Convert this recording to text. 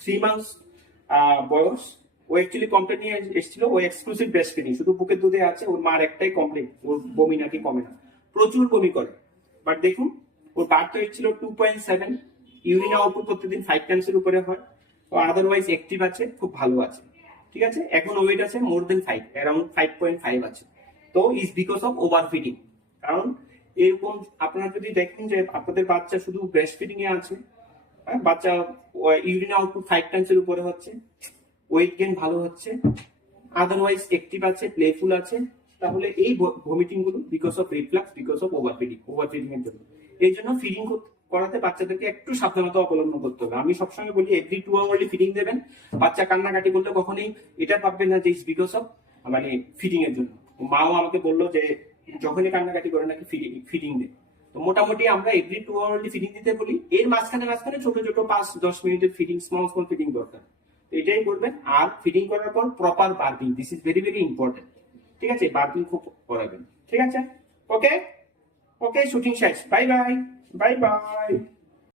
3 months বয়স, ও actually complain নিয়ে এসেছিল, ও এক্সক্লুসিভ ব্রেস্ট ফিডিং, শুধু বুকের দুধে আছে, ওর মার একটাই কমপ্লেন, ওর বমি নাকি কমে না, প্রচুর বমি করে। বাট দেখুন ওর বার্থ ওয়েট ছিল 2.7, ইউরিন আউটপুট প্রতিদিন 5 টাইমসের উপরে হয়, ও আদারওয়াইজ অ্যাক্টিভ আছে, খুব ভালো আছে। ঠিক আছে, এখন ওয়েট আছে মোর দেন 5, অ্যারাউন্ড 5.5 আছে। তো is because of over feeding. কারণ এরকম আপনারা যদি দেখেন যে আপনাদের বাচ্চা শুধু ব্রেস্ট ফিডিং এ আছে, বাচ্চা ইউরিন আউটপুট 5 টাইমসের উপরে হচ্ছে, ওয়েট গেইন ভালো হচ্ছে, আদারওয়াইজ অ্যাক্টিভ আছে, প্লেফুল আছে, তাহলে এই ভমিটিং গুলো because of reflux, because of overfeeding এর জন্য। এই জন্য ফিডিং করাতে বাচ্চাদেরকে একটু সাবধানতা অবলম্বন করতে হবে। আমি সবসময় বলি এভরি 2 আওয়ারলি ফিডিং দেবেন। বাচ্চা কান্নাকাটি করলে কখনোই এটা ভাববেন না যে ইটস বিকজ অফ মানে ফিডিং এর জন্য। মাও আমাকে বললো যে যখনই কান্নাকাটি করে নাকি ফিডিং দেয়। তো মোটামুটি আমরা এভরি 2 আওয়ারলি ফিডিং দিতে বলি, এর মাঝখানে ছোট ছোট 5-10 মিনিটের ফিডিং, স্মল ফিডিং দরকার। এটাই করবেন। আর ফিডিং করার পর proper burping, this is very very important. ঠিক আছে, বার্পিং খুব করাবেন। ঠিক আছে, ওকে ওকে, শুটিং শেষ, বাই বাই বাই বাই।